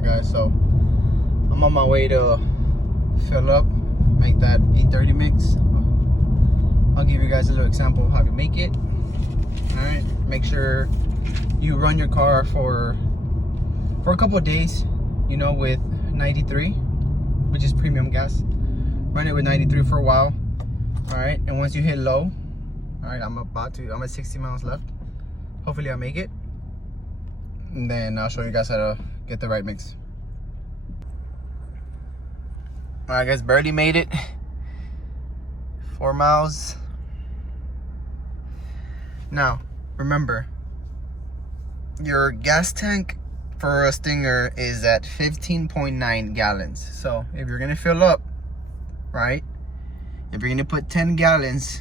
Alright guys, so I'm on my way to fill up, make that E30 mix. I'll give you guys a little example of how to make it. Alright, make sure you run your car for a couple of days, you know, with 93, which is premium gas. Run it with 93 for a while. Alright, and once you hit low, alright, I'm at 60 miles left. Hopefully I make it. And then I'll show you guys how to get the right mix. Alright guys, barely made it. 4 miles. Now, remember, your gas tank for a Stinger is at 15.9 gallons. So if you're gonna fill up, right, if you're gonna put 10 gallons,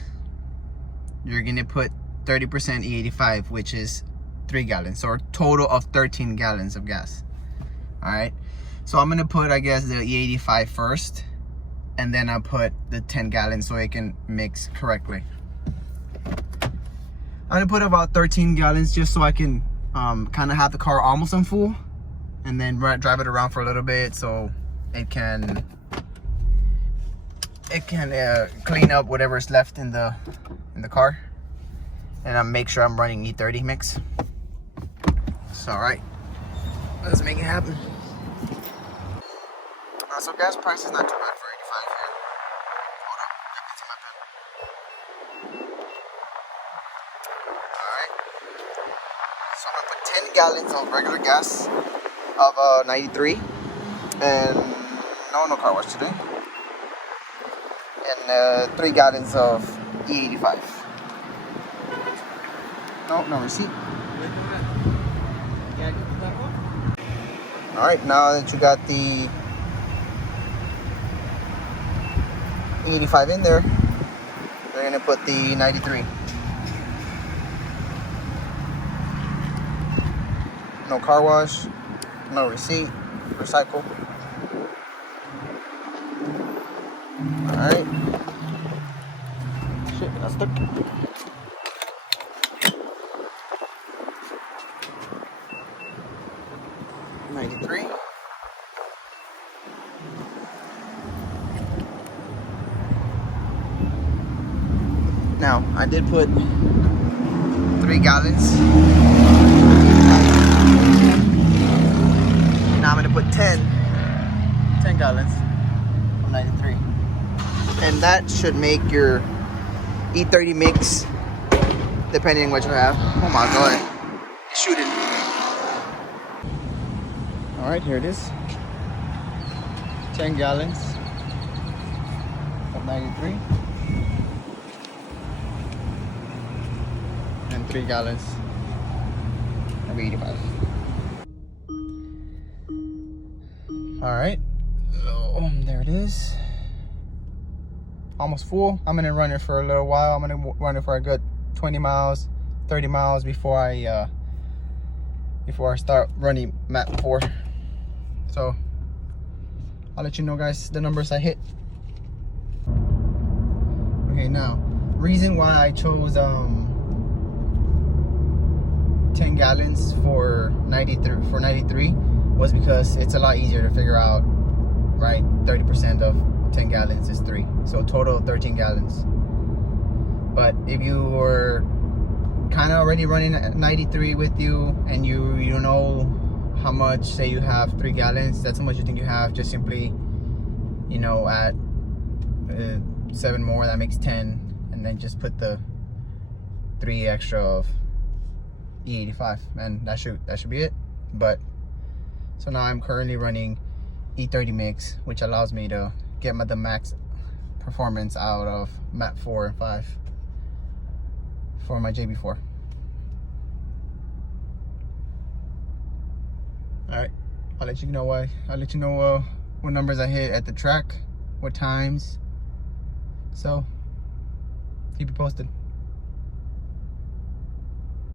you're gonna put 30% E85, which is 3 gallons, so a total of 13 gallons of gas. All right, so I'm gonna put, I guess, the E85 first, and then I'll put the 10 gallons so it can mix correctly. I'm gonna put about 13 gallons just so I can kind of have the car almost on full, and then drive it around for a little bit so it can clean up whatever's left in the car, and I'll make sure I'm running E30mix. So, all right, let's make it happen. So gas price is not too bad for 85 here. Hold up, let me see my pen. All right, so I'm gonna put 10 gallons of regular gas of 93, and no car wash today, and 3 gallons of E85. No receipt. All right, now that you got the E85 in there, we're gonna put the 93. No car wash, no receipt, recycle. All right. Shit, that's stuck. Now, I did put 3 gallons. Now I'm gonna put 10 gallons of 93. And that should make your E30 mix, depending on what you have. Oh my God, shoot it. All right, here it is. 10 gallons of 93. And 3 gallons of 85. All right, so there it is. Almost full. I'm gonna run it for a little while. I'm gonna run it for a good 20 miles, 30 miles before I start running map 4. So I'll let you know, guys, the numbers I hit. Okay, now reason why I chose 10 gallons for 93 was because it's a lot easier to figure out, right? 30% of 10 gallons is 3, so total of 13 gallons. But if you were kind of already running 93 with you, and you don't know how much, say you have 3 gallons, that's how much you think you have, just simply, you know, add 7 more, that makes 10, and then just put the 3 extra of E85, and that should be it. But so now I'm currently running E30mix, which allows me to get the max performance out of map 4 and 5 for my JB4. All right, I'll let you know what numbers I hit at the track, what times. So keep you posted.